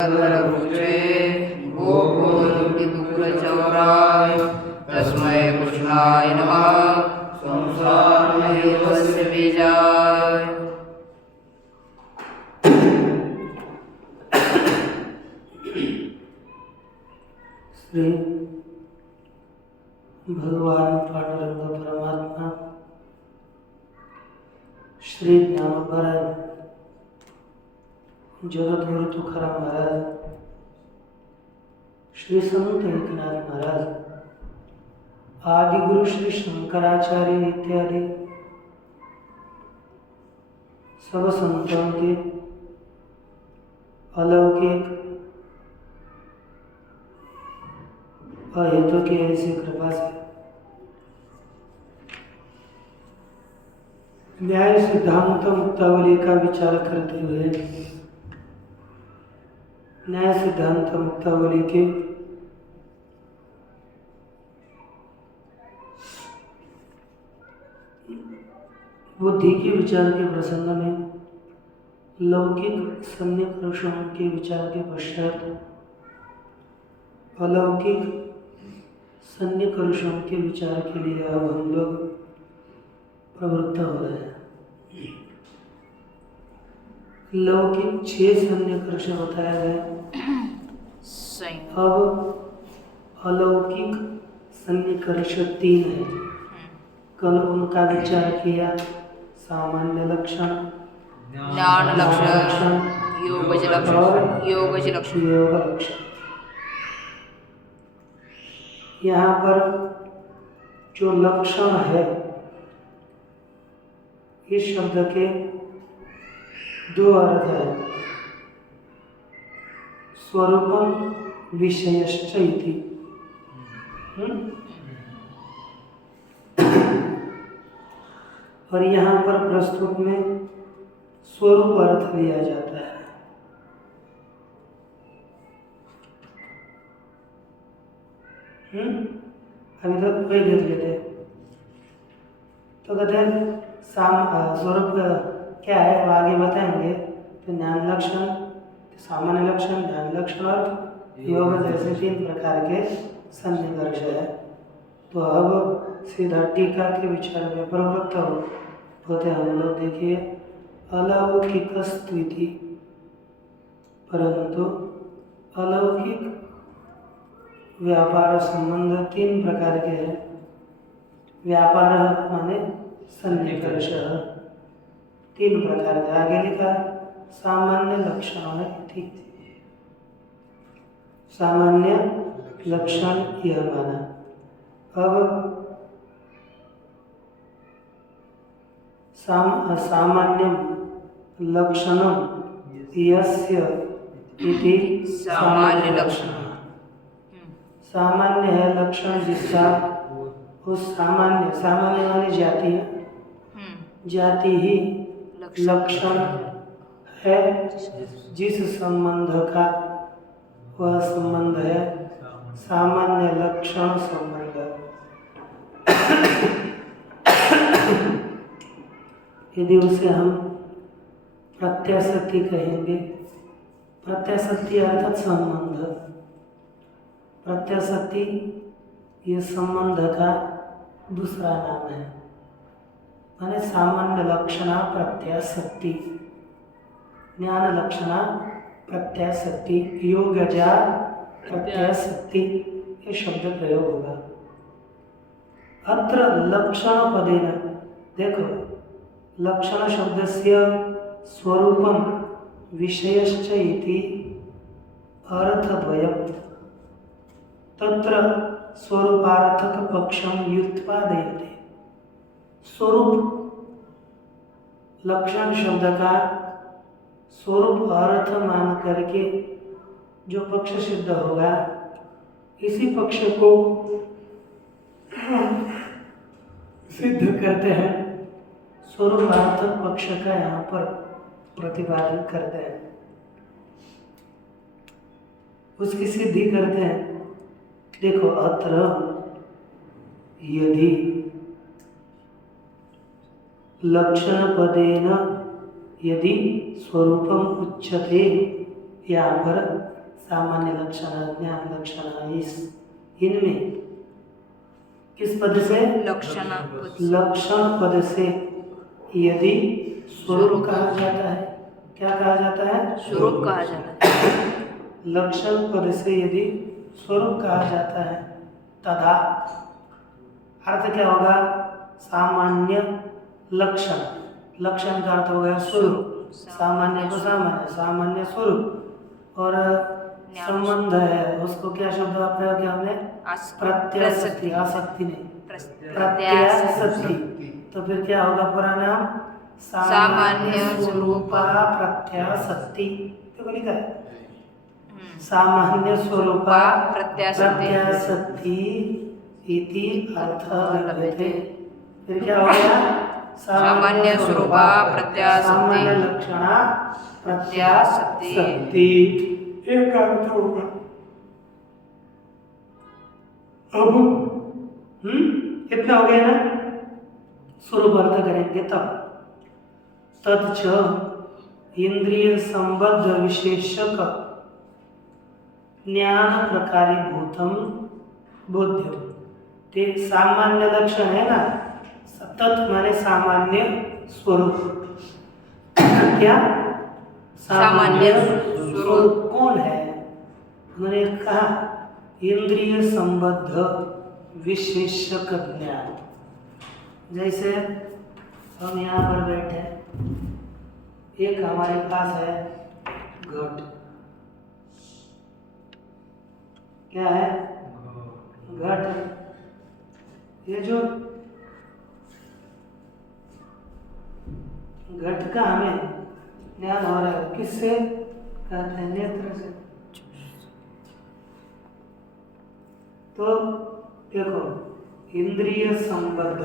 भुजे गोकुलदुग्धचौराय तस्मै कृष्णाय नमः संसारमहेश्वरस्य बीजाय। श्री भगवान पांडुरंग परमात्मा श्री ज्ञानोबर जगद्गुरु तुकाराम महाराज, श्री संत एकनाथ महाराज, आदि गुरु श्री शंकराचार्य इत्यादि सब संतों के अलौकिक अहेतु की ऐसी कृपा से न्याय सिद्धांत मुक्तावली का विचार करते हुए न्याय सिद्धांत मुक्तावली के बुद्धि के विचार के प्रसंग में लौकिक सन्निकर्षों के विचार के पश्चात अलौकिक सन्निकर्षों के विचार के लिए अब हम लोग प्रवृत्त हो रहे हैं। लौकिक 6 सन्निकर्ष बताया गया, अब अलौकिक सन्निकर्ष 3 है। कल उनका विचार किया, सामान्य लक्षण, ज्ञान लक्षण, योगज लक्षण। यहाँ पर जो लक्षण है, इस शब्द के 2 अर्थ है। स्वरूपम विषयश्च इति। और यहाँ पर प्रस्तुत में स्वरूप अर्थ लिया जाता है। अभी तक कोई देख लेते तो कहते हैं स्वरूप क्या है वो आगे बताएंगे। तो ज्ञान लक्षण, सामान्य लक्षण, ज्ञान लक्षण और योग जैसे 3 प्रकार के सन्निकर्ष है। तो अब सीधा टीका के विचार में प्रवृत्त होते हम लोग। देखिए, अलौकिक स्थिति, परंतु अलौकिक व्यापार संबंध 3 प्रकार के हैं। व्यापार माने सन्निकर्ष 3 प्रकार के। आगे लिखा सामान्य लक्षण है इति। सामान्य लक्षण यह माना। अब सामान्य लक्षणम यस्य इति सामान्य लक्षण। सामान्य है लक्षण जिसका, उस सामान्य मानी जाति है, जाति ही लक्षण है। जिस संबंध का वह संबंध है सामान्य लक्षण संबंध। यदि उसे हम प्रत्याशक्ति कहेंगे, प्रत्याशक्ति अर्थात संबंध। प्रत्याशक्ति ये संबंध का दूसरा नाम है, माने सामान्य लक्षणा प्रत्याशक्ति, ज्ञान लक्षणा प्रत्याशक्ति, योगजा प्रत्याशक्ति, ये शब्द प्रयोग होगा। अत्र लक्षण पदेन, देखो लक्षण शब्दस्य स्वरूपम विषयश्च इति अर्थद्वयम्। तत्र स्वरूपार्थक पक्षम व्युत्पादयते। स्वरूप लक्षण शब्द का स्वरूप अर्थ मान करके जो पक्ष सिद्ध होगा, इसी पक्ष को सिद्ध करते हैं। स्वरूपार्थक पक्ष का यहाँ पर प्रतिपादन करते हैं, उसकी सिद्धि करते हैं। देखो, अत्र यदि लक्षण पदेन यदि स्वरूपम उच्यते यहाँ पर सामान्य लक्षण, ज्ञान लक्षण, इनमें किस पद से? लक्षण लक्षण पद से यदि स्वरूप कहा जाता है, क्या कहा जाता है? स्वरूप कहा जाता है। लक्षण पद से यदि स्वरूप कहा जाता है तथा अर्थ क्या होगा? सामान्य लक्षण, लक्षण का अर्थ हो गया स्वरूप, सामान्य को सामान्य, सामान्य स्वरूप, और संबंध है उसको क्या शब्द का प्रयोग किया हमने? प्रत्याशक्ति, आसक्ति नहीं, प्रत्याशक्ति। तो फिर क्या होगा पूरा नाम? सामान्य स्वरूपा प्रत्याशक्ति। देखो लिखा है सामान्य स्वरूपा प्रत्याशक्ति इति अर्थ लभ्यते। फिर क्या हो गया? सामान्य स्वरूपा प्रत्याशक्ति, सामान्य लक्षणा प्रत्याशक्ति, एक अर्थ होगा। अब कितना हो गया ना? स्वरूप अर्थ करेंगे तब तत्च इंद्रिय संबद्ध विशेषक ज्ञान प्रकारीभूतम बोध्यम। ते सामान्य लक्षण है ना, तत् माने सामान्य स्वरूप। क्या? सामान्य स्वरूप कौन है? उन्होंने कहा इंद्रिय संबद्ध विशेषक ज्ञान। जैसे हम यहाँ पर बैठे, एक हमारे पास है घट, क्या है? घट। ये जो घट का हमें ज्ञान हो रहा है किससे? कहते हैं नेत्र से। तो देखो इंद्रिय संबद्ध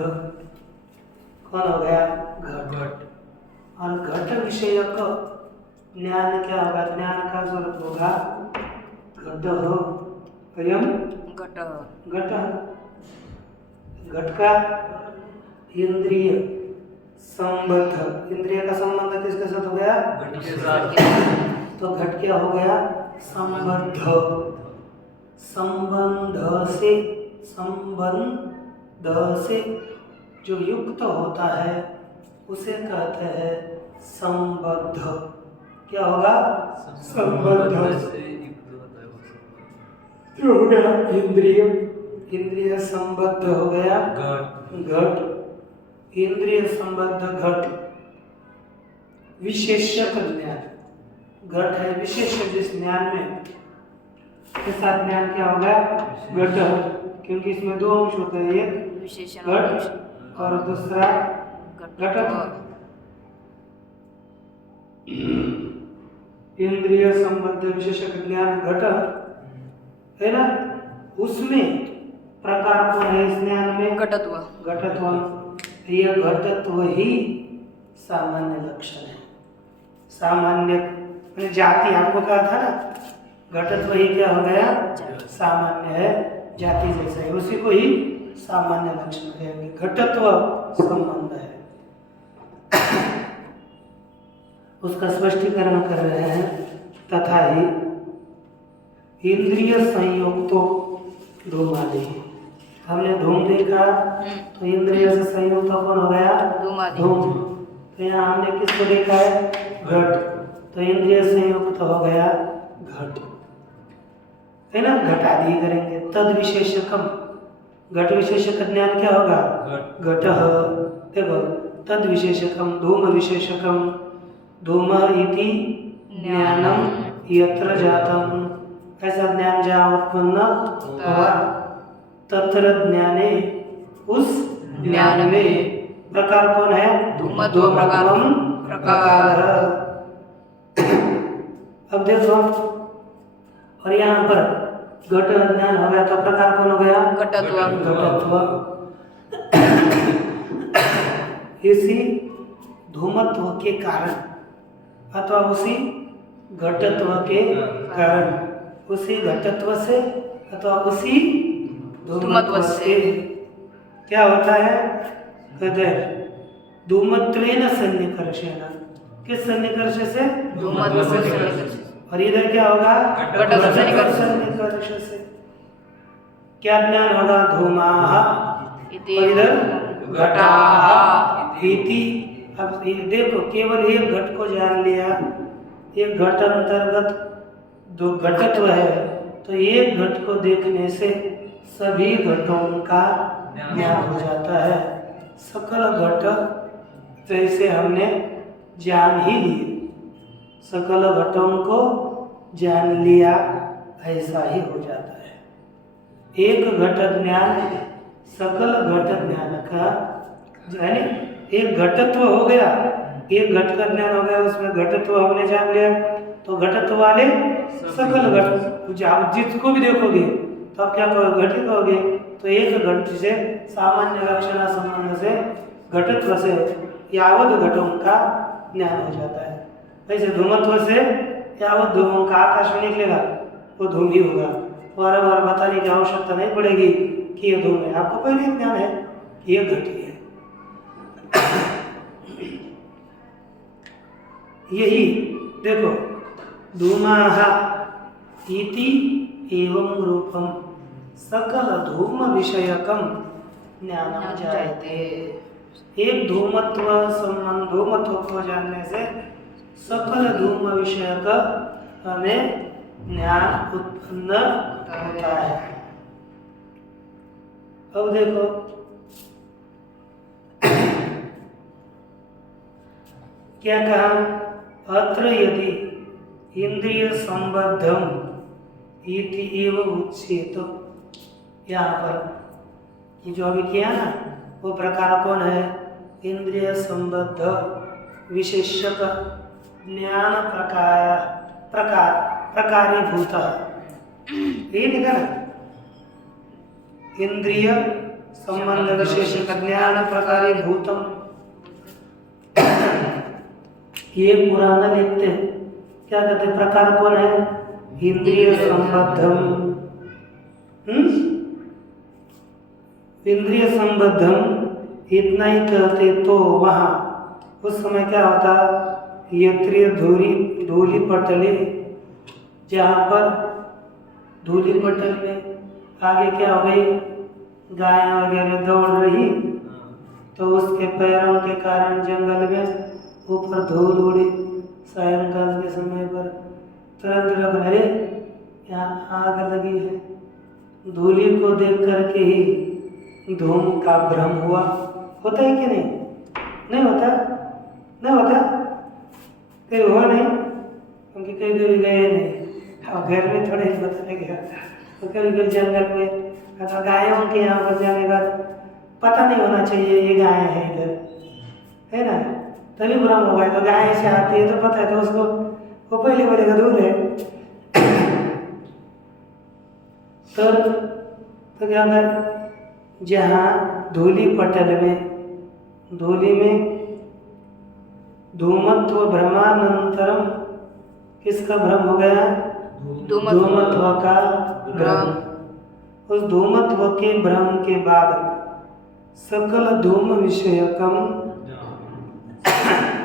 कौन हो गया? घट। और घट विषयक ज्ञान क्या होगा? ज्ञान का स्वरूप होगा घट हो अयम घट। घट। घट का इंद्रिय संबद्ध, इंद्रिय का संबंध किसके साथ हो गया? घट के साथ। तो घट क्या हो गया? संबद्ध। संबंध से जो युक्त होता है उसे कहते हैं संबद्ध। क्या होगा? संबद्ध जो हो गया इंद्रिय, इंद्रिय संबद्ध हो गया घट। इंद्रिय संबद्ध घट विशेषक ज्ञान। घट है विशेषक, जिस ज्ञान में के साथ ज्ञान क्या होगा? घट, क्योंकि इसमें दो अंश होते हैं, एक विशेषण घट और दूसरा घटक। इंद्रिय संबद्ध विशेषक ज्ञान घट है ना, उसमें प्रकार कौन है इस ज्ञान में? घटत्व। घटत्व। यह घटत्व ही सामान्य लक्षण है। सामान्य जाति आपको कहा था ना, घटत्व ही क्या हो गया? सामान्य है, जाति जैसा है, उसी को ही सामान्य लक्षण कहेंगे। घटत्व संबंध है, उसका स्पष्टीकरण कर रहे हैं। तथा ही इंद्रिय संयुक्तो धूमादि। हमने धूम देखा तो इंद्रिय से संयुक्त कौन हो गया? धूम। तो यहाँ हमने किसको देखा है? घट। तो इंद्रिय संयुक्त हो गया घट, है ना? घटादि करेंगे। तद विशेषकम, घट विशेषक ज्ञान क्या होगा? घट। देखो तद विशेषकम धूम विशेषकम, धूम इति ज्ञानम यत्र जातम। ऐसा ज्ञान जहाँ उत्पन्न हुआ, तत्र ज्ञाने उस ज्ञान में प्रकार कौन है? धूमत्व प्रकार। अब देखो, और यहाँ पर घट ज्ञान हो गया तो प्रकार कौन हो गया? घटत्व। इसी धूमत्व के कारण अथवा उसी घटत्व के कारण, उसी घटत्व से अथवा उसी धूमत्व से क्या होता है? कहते हैं धूमत्वेन सन्निकर्षेण। किस सन्निकर्ष से? धूमत्व से। और इधर क्या होगा? घटक सन्निकर्ष। सन्निकर्ष से क्या ज्ञान होगा? धूमाः। इति और इधर घटाः इति। अब ये देखो, केवल एक घट को जान लिया, एक घट अंतर्गत दो घटत्व है, तो एक घट को देखने से सभी घटों का ज्ञान हो जाता है। सकल घट जैसे हमने जान ही लिए, सकल घटों को जान लिया, ऐसा ही हो जाता है। एक घट ज्ञान सकल घट ज्ञान का, यानी एक घटत्व हो गया, एक घट का ज्ञान हो गया, उसमें घटत्व हमने जान लिया, तो घटत्व वाले सकल घट, आप जिसको भी देखोगे तो आप क्या कहोगे? घटित कहोगे। तो एक घट से सामान्य लक्षण संबंध से घटत्व से यावत घटों का ज्ञान हो जाता है। वैसे धूमत्व से यावत धूमों का आकाश में निकलेगा वो धूम ही होगा, बार बार बताने की आवश्यकता नहीं पड़ेगी कि ये धूम है, आपको पहले ज्ञान है कि ये घट ही है। यही देखो, धूमाः इति एवं रूपम सकल धूम विषयकम ज्ञानम जायते। एक धूमत्व संबंध, धूमत्व को जानने से सकल धूम विषयक हमें ज्ञान उत्पन्न होता है। अब देखो, क्या कहा? अत्र यदि इंद्रिय संबद्धम इति एव उच्येत। यहाँ पर ये जो अभी किया ना, वो प्रकार कौन है? इंद्रिय संबद्ध विशेषक ज्ञान प्रकारीभूत, ये लिखा ना, इंद्रिय संबंध विशेषक ज्ञान प्रकारीभूतम। ये पुराना लिखते हैं, क्या कहते हैं? प्रकार कौन है? इंद्रिय संबद्धम। इंद्रिय संबद्धम इतना ही कहते तो वहाँ उस समय क्या होता? यत्रिय धूलि पटले, जहाँ पर धूलि पटल में आगे क्या हो गई? गाय वगैरह दौड़ रही, तो उसके पैरों के कारण जंगल में ऊपर धूल उड़ी। सायंकाल के समय पर तुरंत लोग, अरे यहाँ आग लगी है, धूलि को देख करके ही धूम का भ्रम हुआ। होता है कि नहीं? नहीं होता? नहीं होता? कहीं हुआ नहीं, क्योंकि कहीं कभी गए नहीं, और घर में थोड़े ही बताने गया, तो कभी कभी जंगल में अगर गायों के यहाँ पर जाने का पता नहीं होना चाहिए ये गाय है इधर, है ना, तभी भ्रम हुआ है। तो गाय से आती है तो पता है, तो उसको वो पहले बोलेगा दूध है। तो क्या कर, जहाँ धूलि पटल में, धूलि में धूमत्व भ्रमानंतरम, किसका भ्रम हो गया? धूमत्व का भ्रम। उस धूमत्व के भ्रम के बाद सकल धूम विषयकम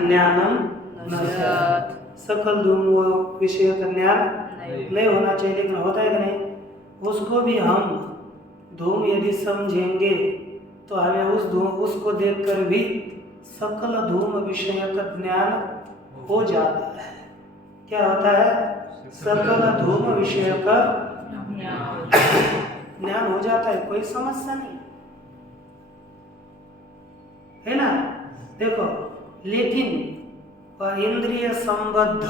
ज्ञानम नश्यत्। सकल धूम विषय का ज्ञान नहीं होना चाहिए, लेकिन होता है कि नहीं? उसको भी हम धूम यदि समझेंगे तो हमें उसको देखकर भी सकल धूम विषय का ज्ञान हो जाता है। क्या होता है? सकल धूम विषय का ज्ञान हो जाता है, कोई समस्या नहीं है ना। देखो, लेकिन वह इंद्रिय संबद्ध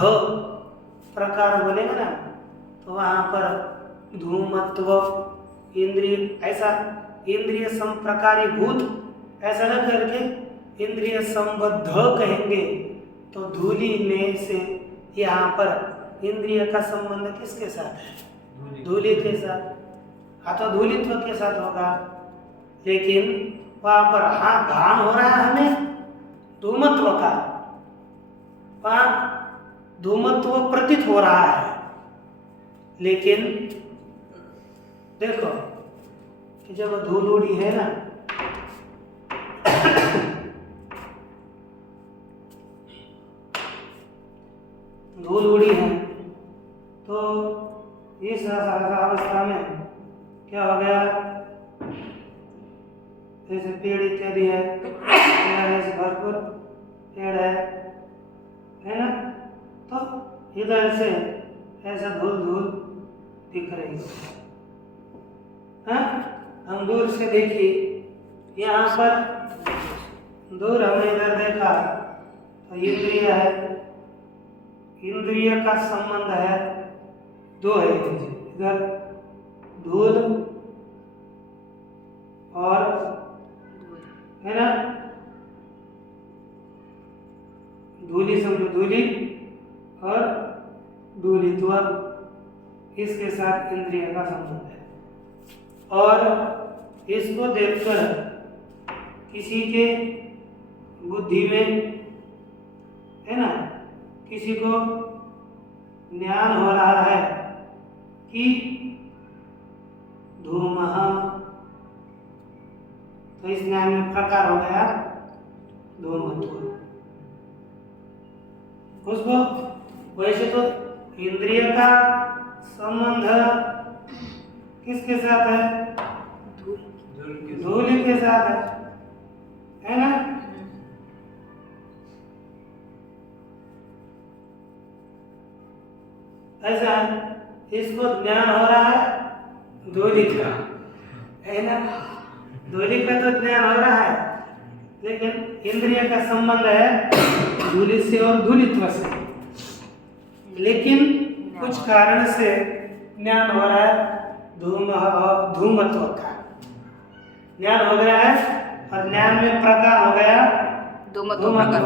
प्रकार बोलेगा ना, तो वहां पर धूमत्व इंद्रिय, ऐसा इंद्रिय संप्रकारीभूत ऐसा न करके इंद्रिय संबद्ध कहेंगे तो धूलि में से यहाँ पर इंद्रिय का संबंध किसके साथ है? धूलि के साथ। हाँ, तो धूलित्व के साथ होगा, लेकिन वहाँ पर हाँ भान हो रहा है हमें धूमत्व का, वहाँ धूमत्व प्रतीत हो रहा है। लेकिन देखो कि जब धूल उड़ी है ना, धूल उड़ी है इस अवस्था में क्या हो गया, जैसे पेड़ इत्यादि है, ऐसे भरपूर पेड़ है ना, तो इधर से ऐसा धूल धूल दिख रही है। हम दूर से देखिए, यहाँ पर दूर हमने इधर देखा तो इंद्रिय है, इंद्रिय का संबंध है दो है, इधर धूल और है ना, धूली समझो, धूली और धूलित्व, इसके साथ इंद्रिय का संबंध है। और इसको देखकर किसी के बुद्धि में है ना, किसी को ज्ञान हो रहा है कि धूमः, तो इस ज्ञान में प्रकार हो गया धूमत्व। उसको वैसे तो इंद्रिय का संबंध किसके साथ है, धूल के साथ है ना। ऐसा है, इसको ज्ञान हो रहा है धूलि का, है ना, धूलि का तो ज्ञान हो रहा है, लेकिन इंद्रिय का संबंध है धूलि से और धूलित्व से, लेकिन कुछ कारण से ज्ञान हो रहा है धूमत्व का ज्ञान हो गया है, और ज्ञान में प्रकार हो गया धूमत्व।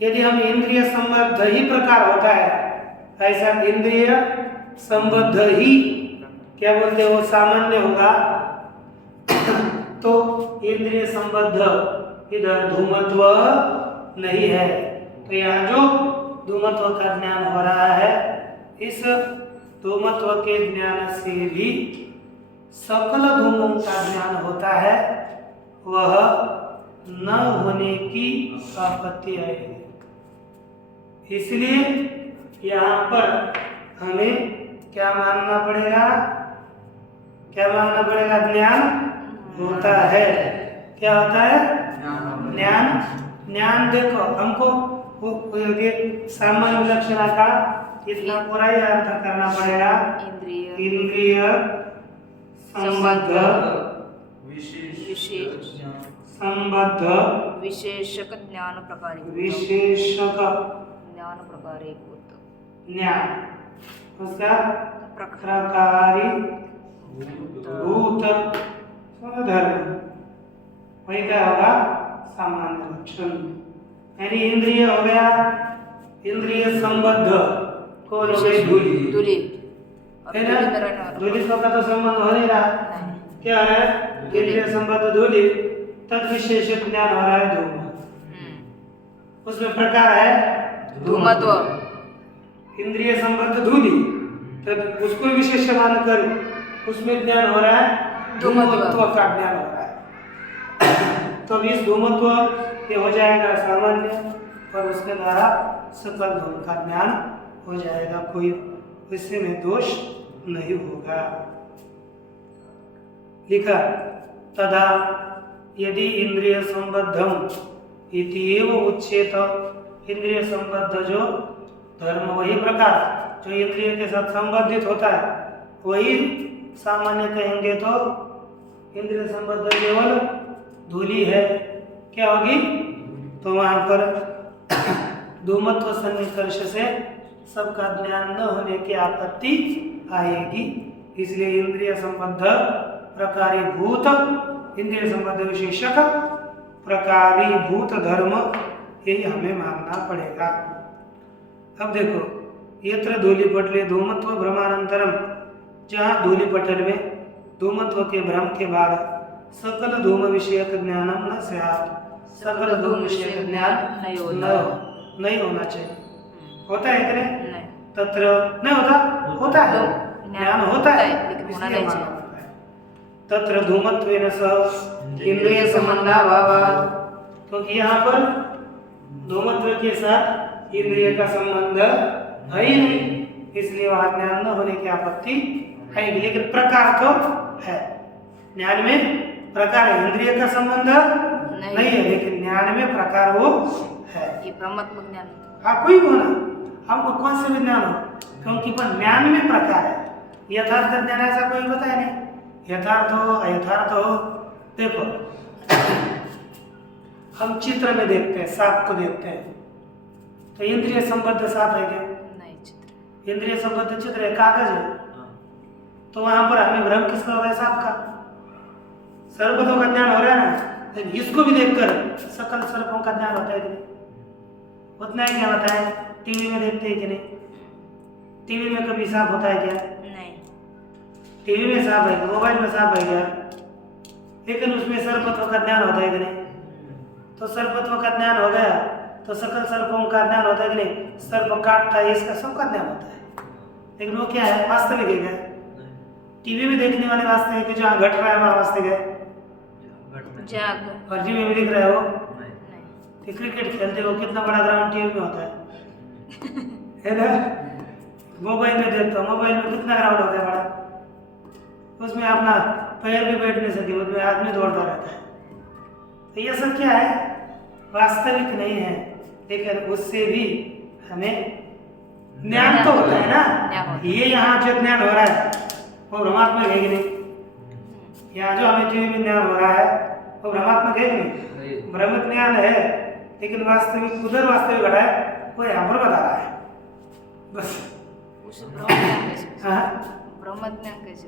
यदि हम इंद्रिय संबद्ध ही प्रकार होता है, ऐसा इंद्रिय संबद्ध ही क्या बोलते हैं वो सामान्य होगा, तो इंद्रिय संबद्ध इधर धूमत्व नहीं है। तो यहाँ जो धूमत्व का ज्ञान हो रहा है, इस धूमत्व के ज्ञान से भी सकल धूमों का ज्ञान होता है, वह न होने की आपत्ति है। इसलिए यहाँ पर हमें क्या मानना पड़ेगा, क्या मानना पड़ेगा, ज्ञान होता है। क्या होता है, ज्ञान। ज्ञान देखो हमको सामान्य लक्षण का इतना पूरा ही अर्थ करना पड़ेगा। इंद्रिय संबद्ध संबद्ध विशेषक ज्ञान प्रकारी, विशेषक ज्ञान प्रकारी ज्ञान, उसका प्रकारी भूत धर्म, वही क्या होगा, सामान्य लक्षण। यानी इंद्रिय हो गया, इंद्रिय संबद्ध को धूलि है ना, धूलित्व का तो संबंध हो नहीं रहा, क्या है, इंद्रिय संबद्ध धूलि, तद विशेष ज्ञान हो रहा है धूम, उसमें प्रकार है धूमत्व, इंद्रिय संबद्ध धूलि, तद उसको विशेष मानकर उसमें ज्ञान हो रहा है धूमत्व का ज्ञान हो रहा है। तो इस धूमत्व ये हो जाएगा सामान्य, पर उसके द्वारा सकल धूम का ज्ञान हो जाएगा, कोई इससे में दोष नहीं होगा। लिखा तदा यदि इंद्रिय संबद्धम इति एव उच्येत, इंद्रिय संबद्ध जो धर्म, वही प्रकार जो इंद्रिय के साथ संबंधित होता है, वही सामान्य कहेंगे तो इंद्रिय संबद्ध केवल धूलि है, क्या होगी, तो वहां पर धूमत्व सन्निकर्ष से सबका ज्ञान न होने की आपत्ति आएगी। इसलिए इंद्रिय संबद्ध प्रकारी भूत, इंद्रिय संबद्ध विशेषक प्रकारी भूत धर्म, यही हमें मानना पड़ेगा। अब देखो, यत्र धूलिपटले धूमत्व भ्रमानंतरम, जहाँ धूलिपटल में धूमत्व के भ्रम के बाद सकल धूम विषयक ज्ञानम न स्यात्, सकल धूम विषयक ज्ञान नहीं होना चाहिए। होता है कि नहीं? तत्र नहीं होता, होता है, ज्ञान होता है, इसलिए मानना पड़ता है। तत्र धूमत्वेन सह इंद्रिय संबंधाभावात्, क्योंकि यहाँ पर धूमत्व के साथ इंद्रिय का संबंध है ही नहीं, इसलिए वहां ज्ञान न होने की आपत्ति है, लेकिन प्रकार तो है। ज्ञान में प्रकार है, इंद्रिय का संबंध नहीं है, लेकिन ज्ञान में प्रकार वो है। ये ब्रह्मात्मक ज्ञान। हाँ, कोई हो ना, हमको कौन से भी ज्ञान हो, क्योंकि पर ज्ञान में प्रकार है। यथार्थ ज्ञान ऐसा कोई बताया नहीं, यथार्थ हो अयथार्थ हो। देखो हम चित्र में देखते हैं, सांप को देखते हैं, तो इंद्रिय संबद्ध सांप है क्या? नहीं, चित्र। इंद्रिय संबद्ध चित्र है, कागज है, तो वहां पर हमें भ्रम किसका हो रहा है? सांप का। सर्वपदों का ज्ञान हो रहा है ना, लेकिन इसको भी देखकर सकल सर्पों का ज्ञान होता है कि नहीं? उतना ही क्या होता है? टीवी में देखते हैं कि नहीं? टीवी में कभी सांप होता है क्या? नहीं। टीवी में सांप है, मोबाइल में सांप है क्या? लेकिन उसमें सर्वत्व का ज्ञान होता है कि नहीं? तो सर्वत्व का ज्ञान हो गया तो सकल सर्पों का ज्ञान होता है कि नहीं? सर्प काटता है, इसका सबका ज्ञान होता है, लेकिन वो क्या है? वास्तविक है क्या? टीवी में देखने वाले वास्तविक है, जहाँ घट रहा है वहाँ वास्तविक है, जाग। और टीवी में दिख रहा है वो। नहीं। कि क्रिकेट खेलते हो, कितना बड़ा ग्राउंड टीवी में होता है ना? मोबाइल में देखता हूँ, मोबाइल में कितना ग्राउंड होता है बड़ा, उसमें अपना पैर भी बैठ नहीं सकते, उसमें आदमी दौड़ता रहता है। तो ये सब क्या है? वास्तविक नहीं है, लेकिन उससे भी हमें ज्ञान तो होता है ना। ये यहाँ जो ज्ञान हो रहा है वो भ्रमात्मक है कि नहीं? यहाँ जो हमें टीवी में ज्ञान हो रहा है वो भ्रमात्मक है कि नहीं? भ्रमित ज्ञान है, लेकिन वास्तविक उधर वास्तविक घटा है, वो यहाँ पर बता रहा है बस। उसे ब्रह्म ज्ञान कैसे? हाँ, ब्रह्म ज्ञान कैसे?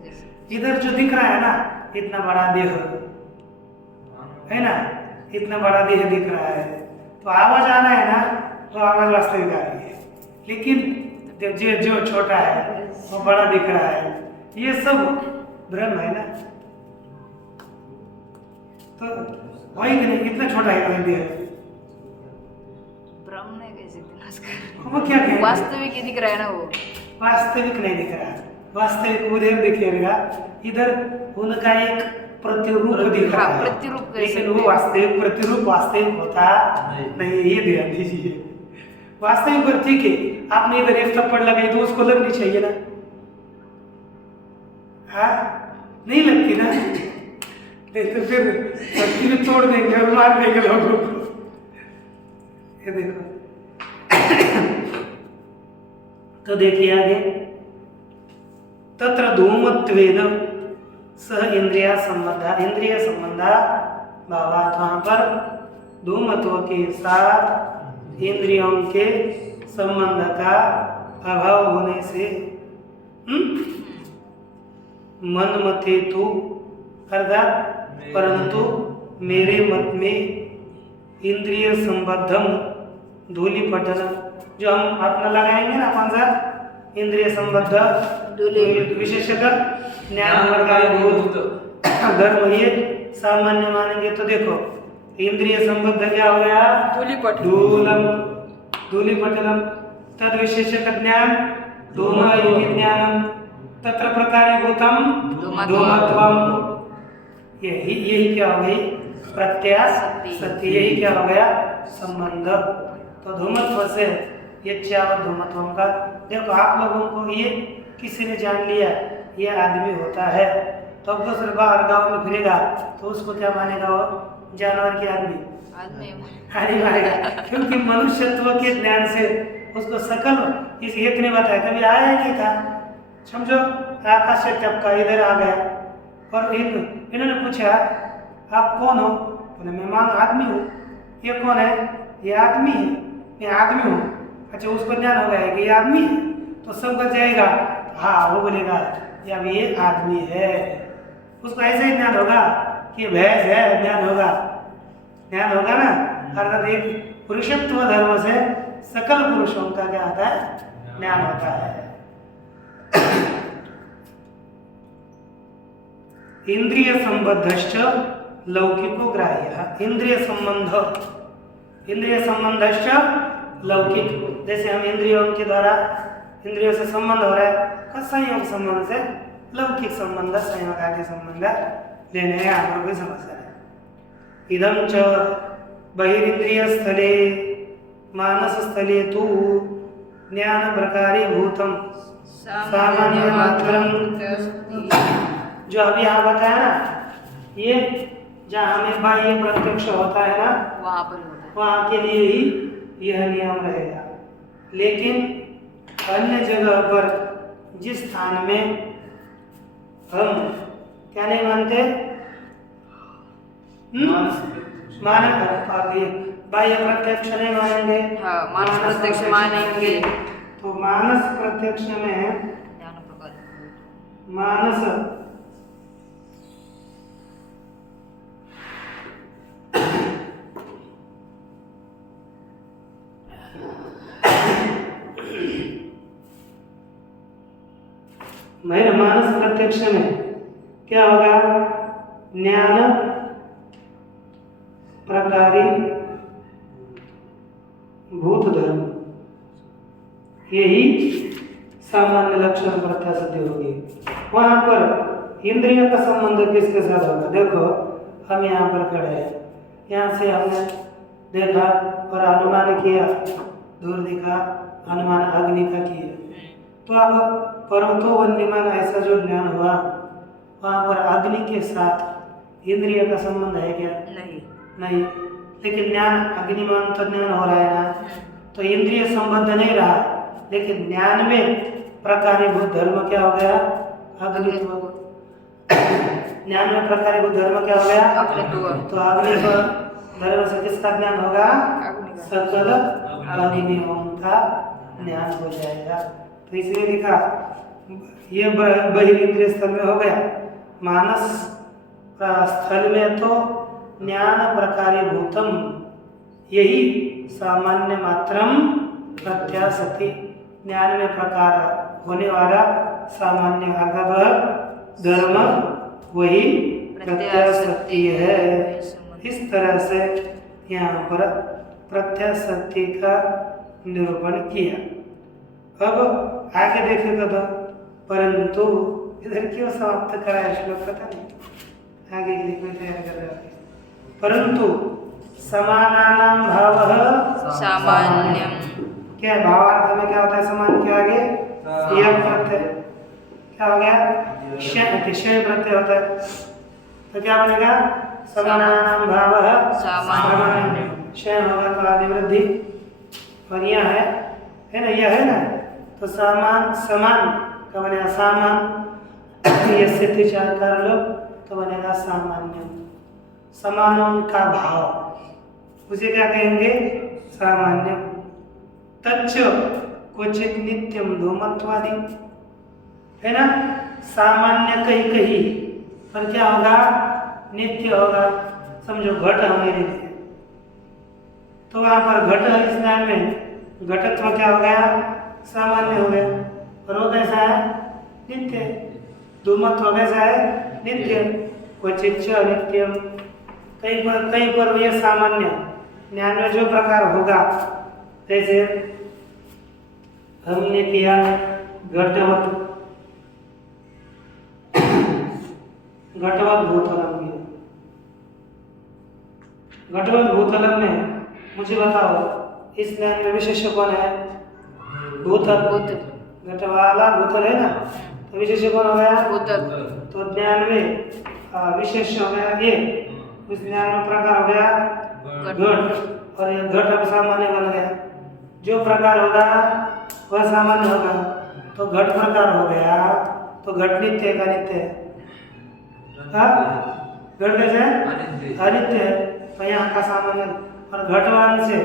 इधर जो दिख रहा है ना, इतना बड़ा देह है ना, इतना बड़ा देह दिख रहा है, तो आवाज आना है ना, तो आवाज वास्तविक आ रही है, लेकिन जो छोटा है वो बड़ा दिख रहा है, ये सब भ्रम है ना। तो वही नहीं, कितना छोटा है देह, ब्रह्म ने कैसे विनाश कर? वो क्या कहेंगे? वास्तविक ही दिख रहा है ना वो। वास्तविक नहीं दिख रहा, वास्तविक उधर दिखेगा, इधर उनका एक प्रतिरूप दिख रहा है, प्रतिरूप, लेकिन वो वास्तविक प्रतिरूप वास्तविक होता नहीं, ये ध्यान दीजिए। वास्तविक पर ठीक है, आपने इधर एक थप्पड़ लगाई तो उसको लगनी चाहिए ना, हाँ नहीं लगती ना, नहीं तो फिर तीर तोड़ देंगे और मार देंगे लोगों को। ये देखो तो देखिए आगे, तत्र धूमत्वेन सह इंद्रिया संबंधा, इंद्रिय संबंधा भावात्, वहाँ पर धूमत्व के साथ इंद्रियों के संबंध का अभाव होने से मन मते तो अर्थात परंतु मेरे मत में इंद्रिय संबद्धम धूलिपटलम, जो हम अपना लगाएंगे ना कौन सा इंद्रिय संबद्ध विशेषतः ज्ञान प्रकारभूत धर्म, ये सामान्य मानेंगे तो देखो इंद्रिय संबद्ध क्या हो गया? धूलिपटलम तद विशेषक ज्ञान धूमयोगी ज्ञानम तत्र प्रकारभूतम धूमत्वम, यही क्या हो गई? प्रत्यास सत्य, यही क्या हो गया? संबंध। तो धूमत्व से यच्चावत धूमत्वम का, देखो आप लोगों को ये किसी ने जान लिया ये आदमी होता है, तो अब दूसरे बाहर गाँव में फिरेगा तो उसको क्या मानेगा? वो जानवर की आदमी मानेगा, क्योंकि मनुष्यत्व के ज्ञान से उसको सकल, इस एक ने बताया कभी आया ही नहीं था, समझो आकाश से टपका इधर आ गया, और इन्होंने पूछा आप कौन हो? बोले मैं मान आदमी हूँ। ये कौन है? ये आदमी है, मैं आदमी हूँ। अच्छा, उसको ज्ञान हो गया कि ये आदमी है, तो सब बच जाएगा, हाँ वो बोलेगा कि अब ये आदमी है, उसको ऐसे ही ज्ञान होगा कि भैंस है, ज्ञान होगा ना। अर्थात एक पुरुषत्व धर्म से सकल पुरुषों का क्या होता है? ज्ञान होता है। इंद्रिय संबद्धश्च लौकिको ग्राह्य, इंद्रिय संबंधश्च लौकिक, जैसे हम इंद्रियों के द्वारा इंद्रियों से संबंध हो रहा है, संयोग संबंध से लौकिक संबंध, संयोग आदि संबंध लेने हैं, आपको कोई समस्या है। इदम च बहिरिंद्रिय स्थले मानस स्थले तु ज्ञान प्रकारी भूतम सामान्य मात्रम। जो अभी यहाँ बताया ना, ये जहाँ हमें बाह्य प्रत्यक्ष होता है ना, वहाँ पर होता है। वहाँ के लिए ही यह नियम रहेगा। लेकिन अन्य जगह पर जिस स्थान में हम क्या नहीं मानते, बाह्य प्रत्यक्ष नहीं मानेंगे, हाँ, मानस प्रत्यक्ष मानेंगे। तो मानस प्रत्यक्ष में ज्ञान प्रकार मानस मेरे मानस प्रत्यक्ष में क्या होगा, ज्ञान प्रकारी भूत धर्म, यही सामान्य लक्षण प्रत्यासिद्धि होगी। वहां पर इंद्रिय का संबंध किसके साथ होगा? देखो हम यहाँ पर खड़े हैं, यहाँ से हमने देखा और अनुमान किया, दूर दिखा, अनुमान अग्नि का किया। तो अब पर्वतो वन्यमान ऐसा जो ज्ञान हुआ, वहाँ पर अग्नि के साथ इंद्रिय का संबंध है क्या? नहीं। लेकिन ज्ञान अग्निमान तो ज्ञान हो रहा है ना, तो इंद्रिय संबंध नहीं रहा, लेकिन ज्ञान में प्रकारीभूत धर्म क्या हो गया? अग्नित्व। ज्ञान में प्रकारीभूत धर्म क्या हो गया? अग्नित्व। तो अग्नित्व धर्म से किसका ज्ञान होगा? सकल अग्नियों का ज्ञान हो जाएगा। तो इसलिए लिखा ये बहिर्इंद्रिय स्थल में हो गया। मानस स्थल में तो ज्ञान प्रकारीभूतम, यही सामान्य मात्रम प्रत्यासति, ज्ञान में प्रकार होने वाला सामान्य अर्थात धर्म वही प्रत्यासति है। इस तरह से यहाँ पर प्रत्यासति का निरूपण किया। अब आगे देखेगा तो परंतु इधर क्यों समाप्त करा है श्लोक पता नहीं, आगे लिखने तैयार कर रहे हैं। परंतु समानानाम भावः सामान्यम, क्या भावार्थ में क्या होता है? समान के आगे यह प्रत्यय क्या हो गया? क्षय प्रत्यय होता है। तो क्या बनेगा? समानानाम भावः सामान्यम। क्षय होगा तो आदि वृद्धि, और यह है ना, यह है ना, तो समान का बनेगा सामान, ये स्थिति चार कर लो तो बनेगा सामान्य। समानों का भाव उसे क्या कहेंगे? सामान्य। तच्च क्वचित नित्यम धूमत्वादि, है ना, सामान्य कहीं कहीं पर क्या होगा? नित्य होगा। समझो घट हमने ले लिया, तो वहां पर घट इस ज्ञान में घटत्व क्या हो गया? सामान्य हो गया। और वो कैसा है? नित्य। धूमत्व कैसा है? नित्य। क्वचित नित्यम, कहीं पर यह सामान्य ज्ञान में जो प्रकार होगा, जैसे हमने किया घटवत भूतलम किया। घटवत भूतलम में मुझे बताओ इस ज्ञान में विशेष कौन है? भूतल। घट वाला भूतल है ना, तो विशेष कौन हो गया? भूतल। तो ज्ञान में विशेष हो गया ये, उस ज्ञान में प्रकार हो गया घट, और ये घट अब सामान्य बन गया। जो प्रकार होगा वह सामान्य होगा, तो घट प्रकार हो गया, तो घट नित्य का नित्य है। घट कैसे अनित्य है, तो यहाँ का सामान्य, और घटवान से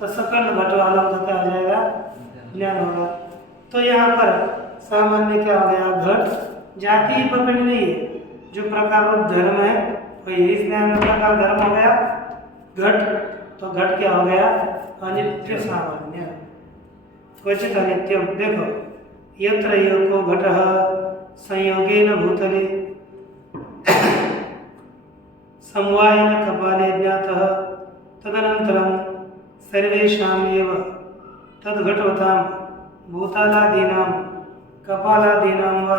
तो सकल घट वालों का क्या हो जाएगा? ज्ञान होगा। तो यहाँ पर सामान्य क्या हो गया? घट। जाति ही पकड़ी नहीं है, जो प्रकार रूप धर्म है वही इस ज्ञान में प्रकार धर्म हो गया घट। तो घट क्या हो गया? अनित्य सामान्य। क्वचित अनित्यम। देखो यत्र एको घटः संयोगेन भूतले समवायेन कपाले ज्ञातः तदनन्तरं सर्वेषामेव तद्घटवतां भूतालादीनां कपालादीनां वा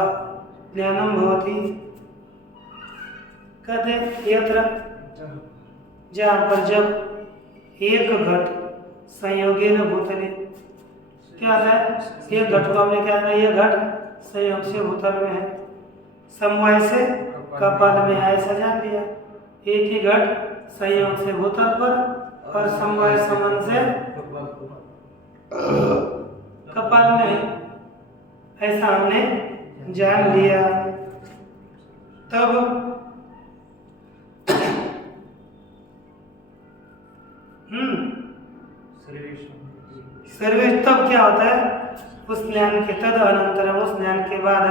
ज्ञानं भवति। कहते यत्र, जहाँ पर जब एक घट संयोगेन भूतले, क्या आता है? ये घट को हमने क्या, ये घट संयोग से भूतल में है, समवाय से कपाल में है, ऐसा जान लिया। एक ही घट संयोग से भूतल पर और समवाय संबंध से कपाल में है, ऐसा हमने जान लिया। तब सर्वेश तब क्या होता है? उस ज्ञान के तद अनंतरम, उस ज्ञान के बाद,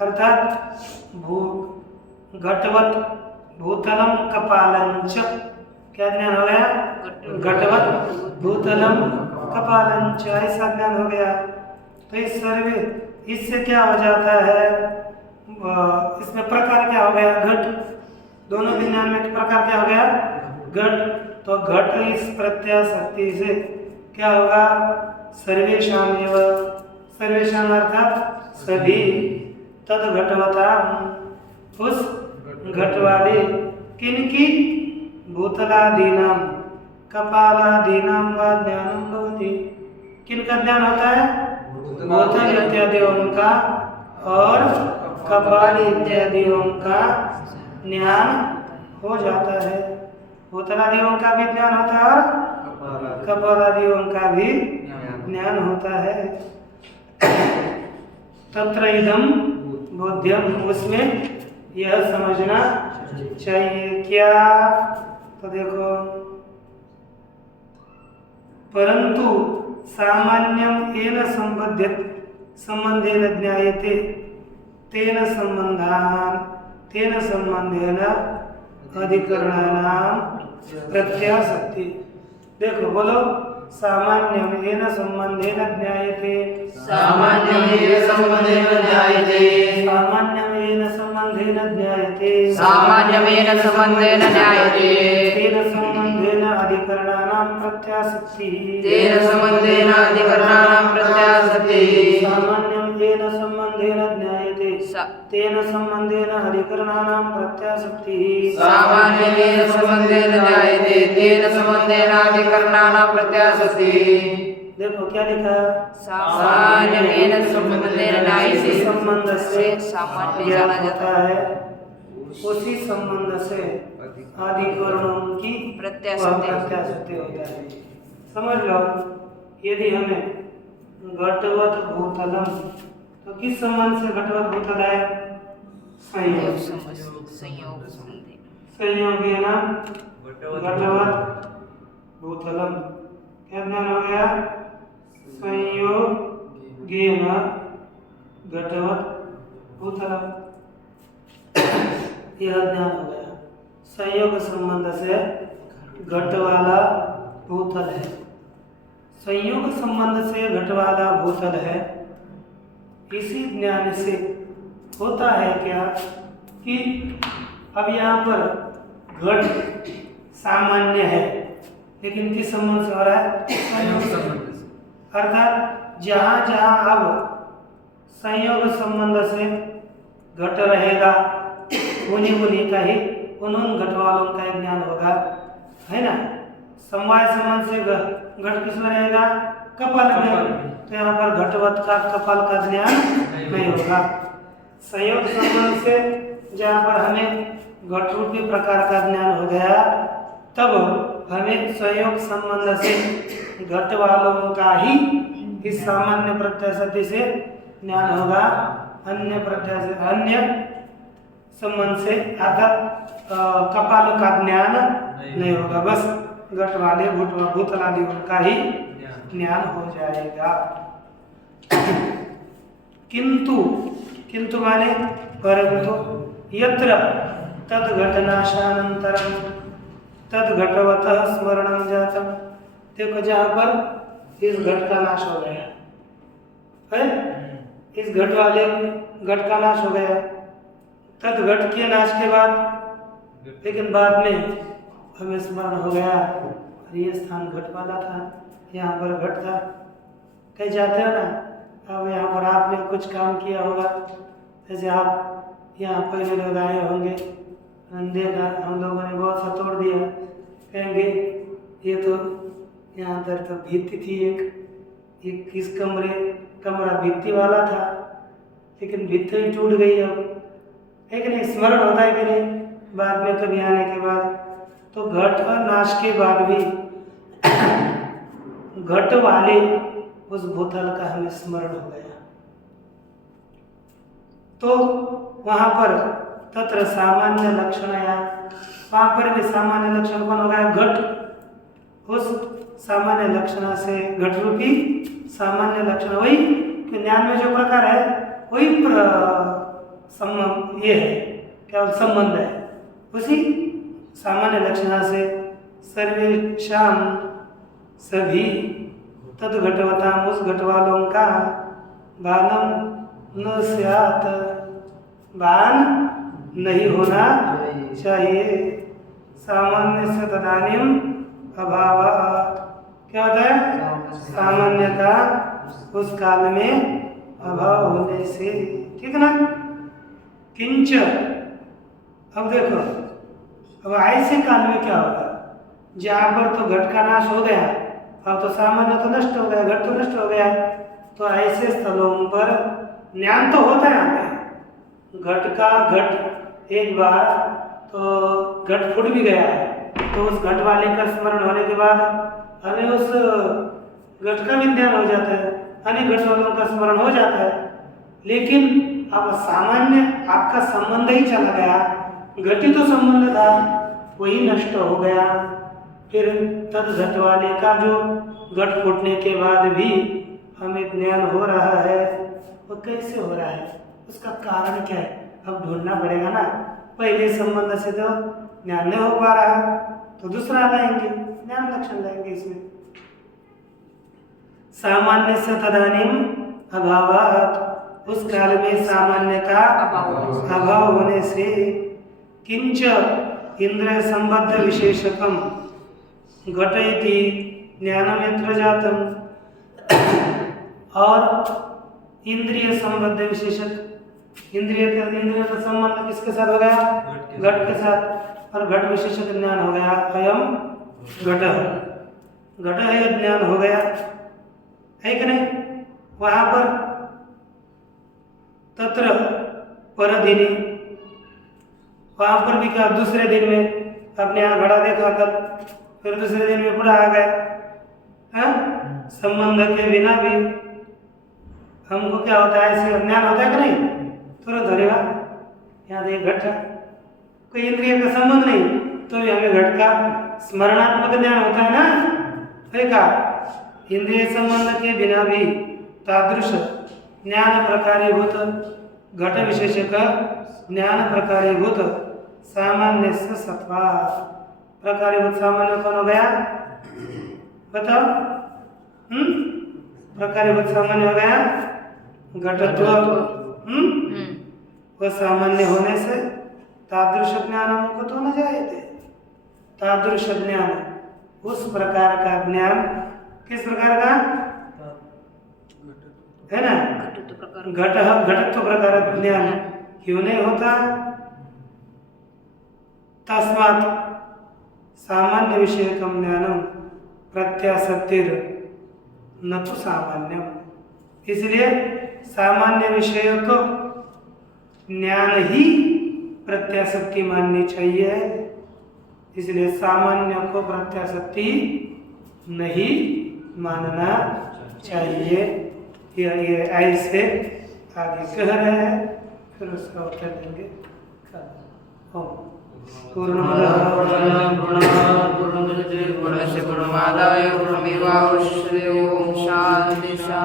अर्थात घटवत भूतलम कपालंच, क्या ज्ञान हो गया? घटवत भूतलम कपालंच, ऐसा ज्ञान हो गया। तो इस सर्वे, इससे क्या हो जाता है? इसमें प्रकार क्या हो गया? घट, दोनों विज्ञान में प्रकार क्या हो गया? घट। तो घट इस प्रत्यय शक्ति से क्या होगा? सर्वेशाम एव, सर्वेशाम अर्थात सभी, तद घटवता, उस घट वाले, किनकी? भूतलादीनाम कपालादीनाम व ज्ञानम भवति, किनका ज्ञान होता है? भूतल इत्यादियों का और कपाल इत्यादियों का ज्ञान हो जाता है। भूतलादियों का भी ज्ञान होता है और कपालादियों का भी ज्ञान होता है। तत्र इदम बोध्यम, उसमें यह समझना चाहिए क्या? तो देखो, परंतु सामान्यम येन संबंधेन ज्ञायते तेन संबंधेन अधिकरणानां प्रत्याशक्ति। देखो, बोलो, सामान्यम येन संबंधेन ज्ञायते, सामान्यम येन संबंधेन ज्ञायते, सामान्यम येन संबंधेन ज्ञायते, सामान्यम येन संबंधेन ज्ञायते, तेन संबंधेन अधिकरणानां प्रत्याशक्ति, तेन संबंधेन अधिकरणानां प्रत्याशक्ति, सामान्यम येन संबंधेन ज्ञायते, तेन संबंधेन अधिकरणानां प्रत्याशक्ति, सामान्यम येन संबंधेन ज्ञायते, तेन संबंधेन अधिकरणानां प्रत्याशक्ति। देखो क्या लिखा? सामान्यम येन संबंधेन ज्ञायते, संबंध से सामान्य ज्ञान जाना जाता होता है, उसी संबंध से अधिकरणों की प्रत्याशक्ति होता है। समझ लो, यदि हमें घटवत भूतलम, तो किस संबंध से घटवत भूतल है? संयोग, संयोग संयोगेन घटवत भूतलम, क्या ज्ञान हो गया? संयोगेन घटवत भूतलम, यह ज्ञान हो गया। संयोग संबंध से घट वाला भूतल है, संयोग संबंध से घट वाला भूतल है। इसी ज्ञान से होता है क्या कि अब यहाँ पर घट सामान्य है, लेकिन किस संबंध से हो रहा है? संयोग संबंध से। अर्थात जहाँ जहाँ अब संयोग संबंध से घट रहेगा, उन्हीं का ही उन घट वालों का ज्ञान होगा, है ना? समवाय संबंध से घट किस में रहेगा? कपाल में। तो यहाँ पर घटवत का कपाल का ज्ञान नहीं होगा। संयोग संबंध से जहाँ पर हमें घट रूपी प्रकार का ज्ञान हो गया, तब हमें संयोग संबंध से घट वालों का ही इस सामान्य प्रत्याशक्ति से ज्ञान होगा, अन्य प्रत्याशक्ति, अन्य संबंध से अर्थात कपाल का ज्ञान नहीं होगा। बस घट वाले भूतल आदि का ही ज्ञान हो जाएगा। किंतु माने परंतु यत्र तद घटनाशानंतरम तद घटवतः स्मरणं जातम। देखो, जहाँ पर इस घट का नाश हो गया है, इस घट वाले घट का नाश हो गया, तद घट के नाश के बाद, लेकिन बाद में हमें स्मरण हो गया ये स्थान घट वाला था, यहाँ पर घट था। कहीं जाते हो ना, अब यहाँ पर आपने कुछ काम किया होगा, जैसे आप यहाँ पहले लोग आए होंगे, देखा हम लोगों ने बहुत सा तोड़ दिया, कहेंगे ये तो यहाँ पर तो भित्ति थी एक, एक इस कमरा भित्ति वाला था, लेकिन भित्ति ही टूट गई अब, है कि नहीं? स्मरण होता है कि नहीं बाद में कभी आने के बाद? तो घट और नाश के बाद भी घट वाले उस भूतल का हमें स्मरण हो गया। तो वहां पर तत्र सामान्य लक्षण आया, वहां पर भी सामान्य लक्षण कौन हो गया? घट। उस सामान्य लक्षण से घट रूपी सामान्य लक्षण, वही ज्ञान में जो प्रकार है वही संबंध, ये है क्या संबंध है, उसी सामान्य लक्षण से सर्वेशाम सभी तद घटवताम, उस घट वालों का बानम न स्यात्, बान नहीं होना चाहिए। सामान्य से तदानीम अभावात्, क्या होता है? सामान्य का उस काल में अभाव होने से, ठीक ना? किंच, अब देखो, अब ऐसे काल में क्या होगा? जहाँ पर तो घट का नाश हो गया, अब तो सामान्य तो नष्ट हो गया, घट तो नष्ट हो गया, तो ऐसे स्थलों पर ज्ञान तो होता है। घट का घट एक बार तो घट फूट भी गया है, तो उस घट वाले का स्मरण होने के बाद हमें उस घट का भी ज्ञान हो जाता है, अनेक घट वालों का स्मरण हो जाता है। लेकिन अब सामान्य आपका संबंध ही चला गया, घटी तो संबंध था वही नष्ट हो गया। फिर तद घट वाले का जो घट फूटने के बाद भी हमें ज्ञान हो रहा है, वो कैसे हो रहा है? उसका कारण क्या है? अब ढूंढना पड़ेगा ना। पहले संबंध से तो ज्ञान नहीं हो पा रहा, तो दूसरा लाएंगे, ज्ञान लक्षण लाएंगे इसमें। सामान्य से तदानीम अभावात्, उस काल में सामान्य का अभाव होने से, किंच इंद्रिय संबद्ध विशेषकम घटयति ज्ञानम यत्र जातम, और इंद्रिय संबद्ध विशेषक, इंद्रिय का संबंध किसके साथ हो गया? घट के साथ, और घट विशेषक ज्ञान हो गया अयम घट, घट है ज्ञान हो गया, है कि नहीं? वहां पर तत्र परदिनी, वहां पर भी क्या दूसरे दिन में अपने यहाँ घड़ा देखा कल, फिर दूसरे दिन में पूरा आ गए, संबंध के बिना भी हमको क्या होता है? ऐसे ज्ञान होता है कि नहीं? तुरंत धरेगा, यहाँ देख घट है, कोई इंद्रिय का संबंध नहीं, तो भी हमें घट का स्मरणात्मक ज्ञान होता है ना, है का? इंद्रिय संबंध के बिना भी तादृश ज्ञान प्रकारीभूत घट विशेषक ज्ञान प्रकारीभूत सामान्य से सत्वा, प्रकारीभूत सामान्य कौन हो गया? बताओ। प्रकारीभूत सामान्य हो गया घटत्व, वह सामान्य होने से तादृश ज्ञान हमको तो न जाए थे। तादृश ज्ञान, उस प्रकार का ज्ञान, किस प्रकार का है ना? घटत्व प्रकार ज्ञान क्यों नहीं होता? तस्मात् सामान्य विषयकम ज्ञानम प्रत्यासक्तिर न तो सामान्यम, इसलिए सामान्य विषयों को ज्ञान ही प्रत्याशक्ति माननी चाहिए, इसलिए सामान्य को प्रत्याशक्ति नहीं मानना चाहिए। ये ऐसे आगे कह रहे हैं, फिर उसका उत्तर देंगे। पूर्णस्य पूर्णमादाय पूर्णमेवावशिष्यते। ओम शांति शांति।